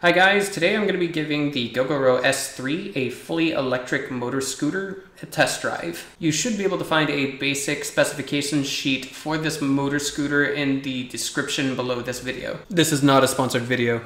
Hi guys, today I'm going to be giving the Gogoro S3, a fully electric motor scooter, a test drive. You should be able to find a basic specification sheet for this motor scooter in the description below this video. This is not a sponsored video.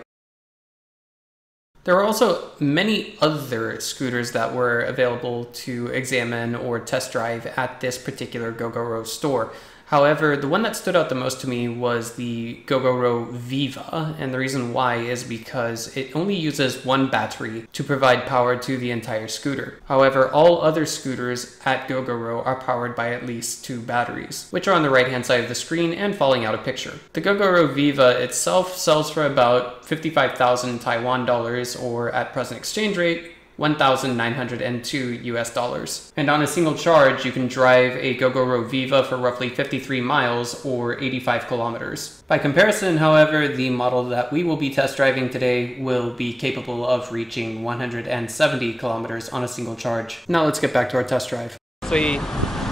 There are also many other scooters that were available to examine or test drive at this particular Gogoro store. However, the one that stood out the most to me was the Gogoro Viva, and the reason why is because it only uses one battery to provide power to the entire scooter. However, all other scooters at Gogoro are powered by at least two batteries, which are on the right-hand side of the screen and falling out of picture. The Gogoro Viva itself sells for about 55,000 Taiwan dollars, or at present exchange rate, 1,902 US dollars. And on a single charge, you can drive a Gogoro Viva for roughly 53 miles or 85 kilometers. By comparison, however, the model that we will be test driving today will be capable of reaching 170 kilometers on a single charge. Now let's get back to our test drive. 所以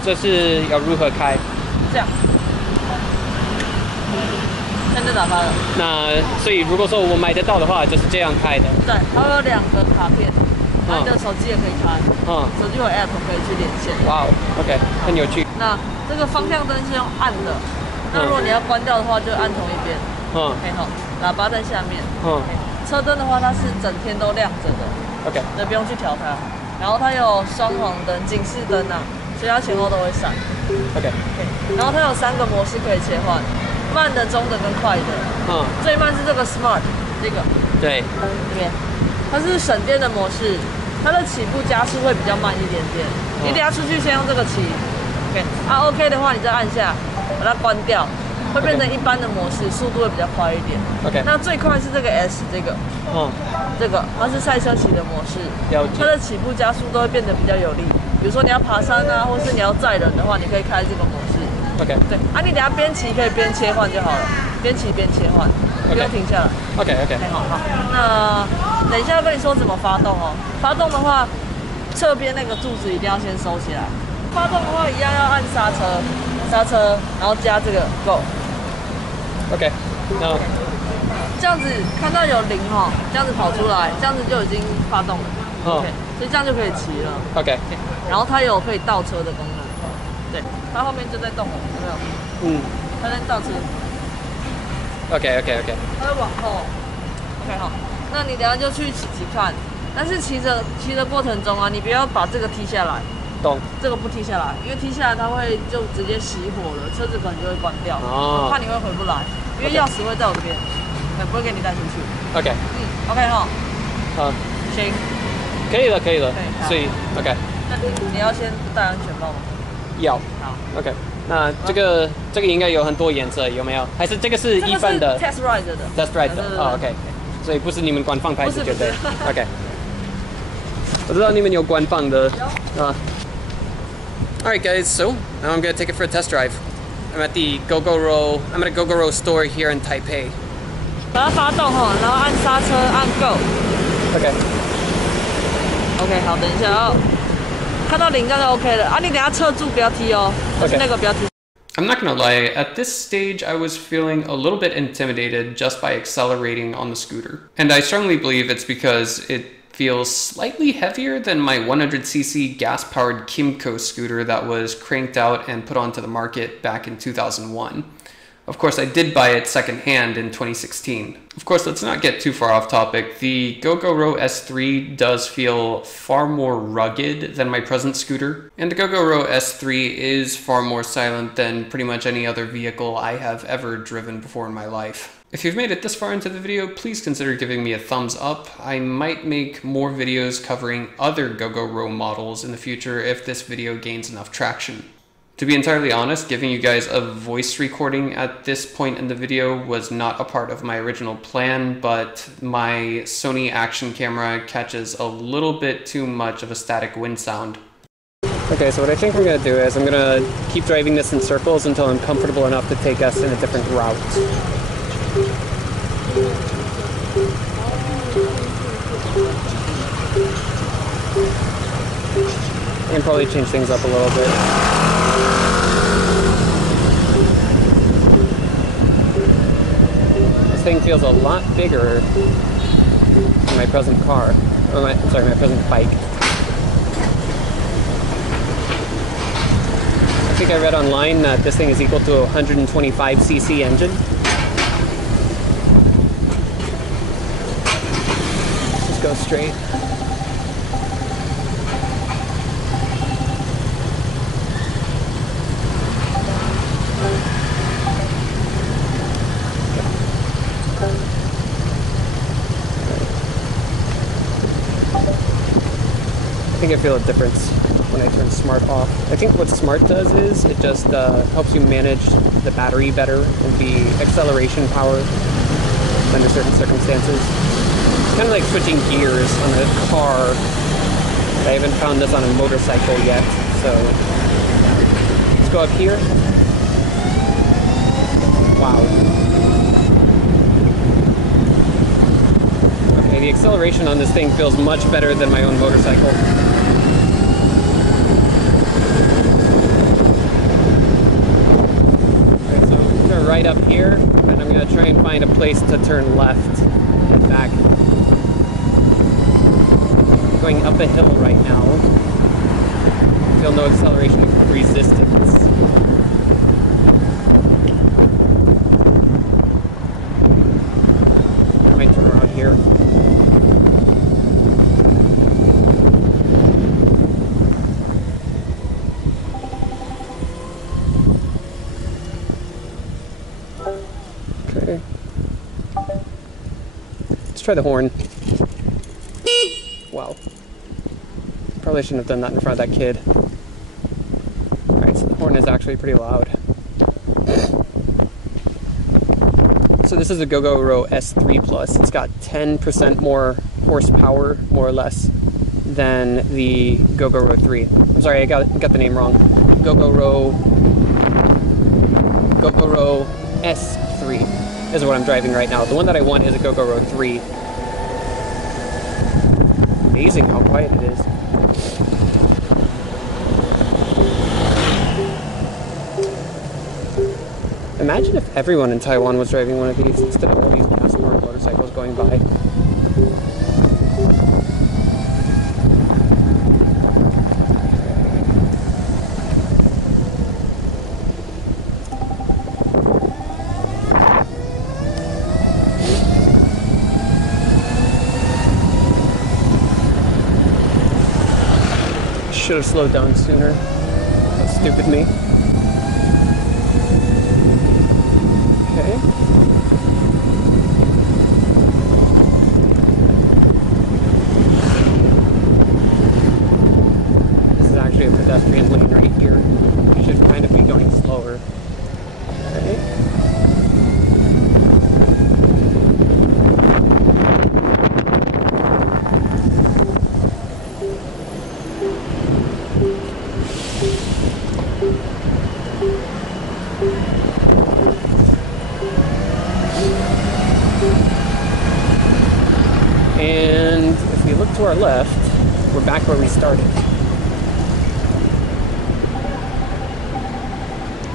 这是要如何开？这样。现在打开了。那所以如果说我买得到的话，就是这样开的。对，它有两个卡片。 你的手机也可以开，手机有 app 可以去连线。哇哦 ，OK， 很有趣。那这个方向灯是用按的，那如果你要关掉的话，就按同一边。OK 哈，喇叭在下面。车灯的话，它是整天都亮着的。OK， 对，不用去调它。然后它有双黄灯、警示灯啊，所以它前后都会闪。OK， 然后它有3个模式可以切换，慢的、中的跟快的。最慢是这个 Smart 这个。对，这边，它是省电的模式。 它的起步加速会比较慢一点点，你等下出去先用这个骑 ，OK， OK 的话你再按下，把它关掉，会变成一般的模式，速度会比较快一点。OK， 那最快是这个 S 这个，这个它是赛车骑的模式，它的起步加速都会变得比较有力。比如说你要爬山啊，或是你要载人的话，你可以开这个模式。OK， 对，啊，你等下边骑可以边切换就好了，边骑边切换。 不用停下来。OK， 好。那等一下要跟你说怎么发动哦。发动的话，侧边那个柱子一定要先收起来。发动的话，一样要按刹车，然后加这个 Go。OK， 那这样子看到有0哈，这样子跑出来，这样子就已经发动了。OK， 所以这样就可以骑了。OK， 然后它有可以倒车的功能。对，它后面就在动了，有没有？它在倒车。 OK， 它会往后 ，OK 好，那你等下就去骑看，但是骑的过程中啊，你不要把这个踢下来，懂？这个不踢下来，因为踢下来它会就直接熄火了，车子可能就会关掉，怕你会回不来，因为钥匙会在我这边，不会给你带出去。OK， OK 哈，好，行，可以了，所以 OK， 那你要先戴安全帽吗？要，好 ，OK。 那这个应该有很多颜色，有没有？还是这个是一般的 ？Test ride 的。Test ride 的，哦 ，OK。所以不是你们官方牌子，对不对 ？OK。我知道你们有官方的啊。Alright, guys. So now I'm gonna take it for a test drive. I'm at a Gogoro store here in Taipei. 把它发动哈，然后按刹车，按 Go。OK。OK， 好，等一下哦。 看到0这样就 OK 了啊！你等下侧住不要踢哦，就是那个不要踢。I'm not gonna lie, at this stage I was feeling a little bit intimidated just by accelerating on the scooter. And I strongly believe it's because it feels slightly heavier than my 100cc gas-powered Kimco scooter that was cranked out and put onto the market back in 2001. Of course, I did buy it secondhand in 2016. Of course, let's not get too far off topic. The Gogoro S3 does feel far more rugged than my present scooter, and the Gogoro S3 is far more silent than pretty much any other vehicle I have ever driven before in my life. If you've made it this far into the video, please consider giving me a thumbs up. I might make more videos covering other Gogoro models in the future if this video gains enough traction. To be entirely honest, giving you guys a voice recording at this point in the video was not a part of my original plan, but my Sony action camera catches a little bit too much of a static wind sound. Okay, so what I think I'm going to do is I'm going to keep driving this in circles until I'm comfortable enough to take us in a different route. I can probably change things up a little bit. This thing feels a lot bigger in my present car. Or my present bike. I think I read online that this thing is equal to a 125cc engine. Just go straight. I think I feel a difference when I turn smart off. I think what smart does is it just helps you manage the battery better and the acceleration power under certain circumstances. It's kind of like switching gears on a car. I haven't found this on a motorcycle yet, so let's go up here. Wow. Okay, the acceleration on this thing feels much better than my own motorcycle. Right up here, and I'm going to try and find a place to turn left and back. Going up a hill right now. Feel no acceleration resistance. I might turn around here. Okay. Let's try the horn. Wow. Probably shouldn't have done that in front of that kid. Alright, so the horn is actually pretty loud. So this is a Gogoro S3 Plus. It's got 10% more horsepower, more or less, than the Gogoro 3. I'm sorry, I got the name wrong. Gogoro S3 is what I'm driving right now. The one that I want is a Gogoro 3. Amazing how quiet it is. Imagine if everyone in Taiwan was driving one of these instead of all these gas-powered motorcycles going by. Should have slowed down sooner. That's stupid me. Okay. This is actually a pedestrian lane right here. You should kind of be going slower. Okay. And if we look to our left, we're back where we started.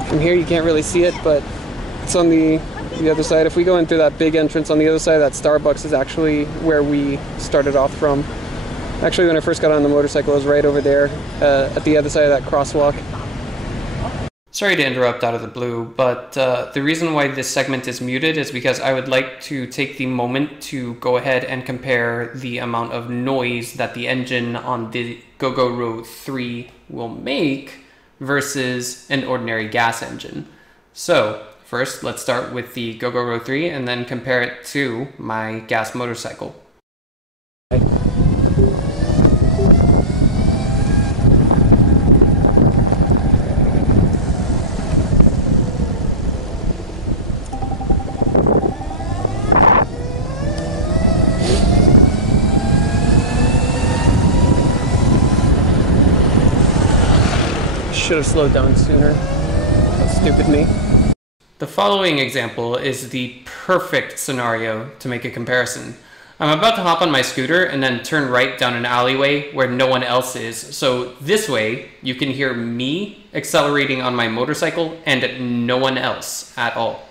From here you can't really see it, but it's on the other side. If we go in through that big entrance on the other side, that Starbucks is actually where we started off from. Actually, when I first got on the motorcycle, it was right over there at the other side of that crosswalk. Sorry to interrupt out of the blue, but the reason why this segment is muted is because I would like to take the moment to go ahead and compare the amount of noise that the engine on the Gogoro 3 will make versus an ordinary gas engine. So first, let's start with the Gogoro 3 and then compare it to my gas motorcycle. Should have slowed down sooner. That's stupid me. The following example is the perfect scenario to make a comparison. I'm about to hop on my scooter and then turn right down an alleyway where no one else is. So this way, you can hear me accelerating on my motorcycle and no one else at all.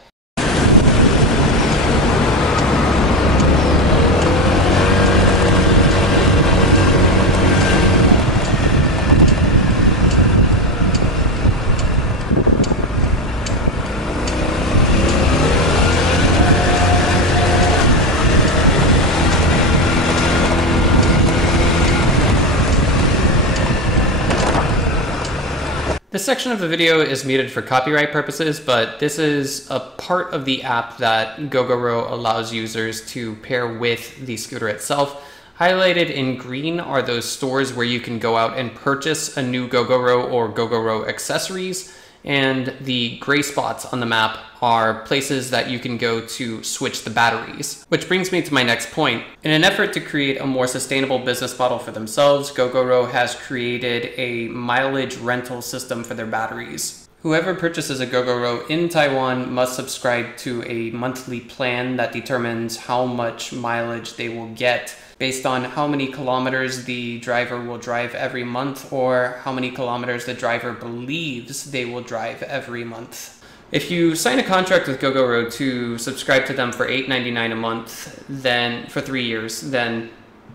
This section of the video is muted for copyright purposes, but this is a part of the app that Gogoro allows users to pair with the scooter itself. Highlighted in green are those stores where you can go out and purchase a new Gogoro or Gogoro accessories, and the gray spots on the map are places that you can go to switch the batteries. Which brings me to my next point. In an effort to create a more sustainable business model for themselves, Gogoro has created a mileage rental system for their batteries. Whoever purchases a Gogoro in Taiwan must subscribe to a monthly plan that determines how much mileage they will get based on how many kilometers the driver will drive every month or how many kilometers the driver believes they will drive every month. If you sign a contract with Gogoro to subscribe to them for $8.99 a month, then for 3 years, then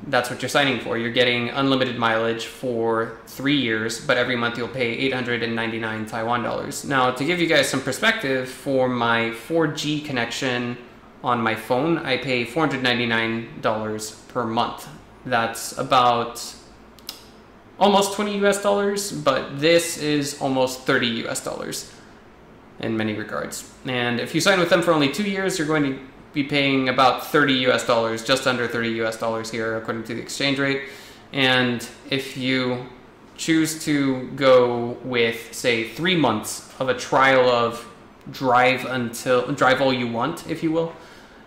that's what you're signing for. You're getting unlimited mileage for 3 years, but every month you'll pay 899 Taiwan dollars. Now, to give you guys some perspective, for my 4G connection on my phone, I pay $499 per month. That's about almost 20 US dollars, but this is almost 30 US dollars in many regards. And if you sign with them for only 2 years, you're going to be paying about 30 US dollars, just under 30 US dollars here, according to the exchange rate. And if you choose to go with, say, 3 months of a trial of drive all you want, if you will,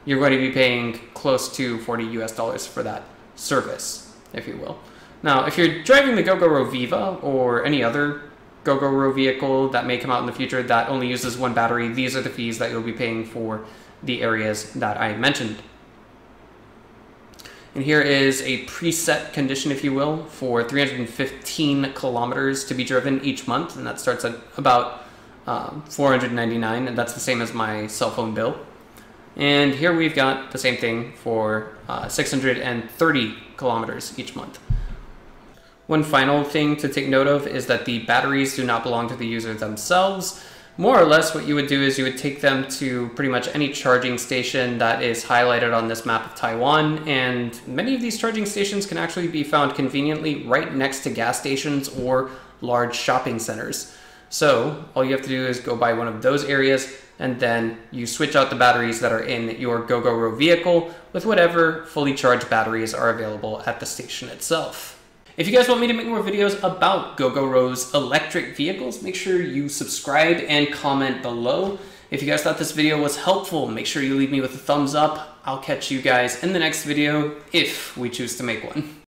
you're going to be paying close to 40 US dollars for that service, if you will. Now, if you're driving the Gogoro Viva or any other Gogoro vehicle that may come out in the future that only uses one battery, these are the fees that you'll be paying for the areas that I mentioned. And here is a preset condition, if you will, for 315 kilometers to be driven each month, and that starts at about $499, and that's the same as my cell phone bill. And here we've got the same thing for 630 kilometers each month. One final thing to take note of is that the batteries do not belong to the user themselves. More or less what you would do is you would take them to pretty much any charging station that is highlighted on this map of Taiwan, and many of these charging stations can actually be found conveniently right next to gas stations or large shopping centers. So all you have to do is go by one of those areas, and then you switch out the batteries that are in your Gogoro vehicle with whatever fully charged batteries are available at the station itself. If you guys want me to make more videos about Gogoro's electric vehicles, make sure you subscribe and comment below. If you guys thought this video was helpful, make sure you leave me with a thumbs up. I'll catch you guys in the next video if we choose to make one.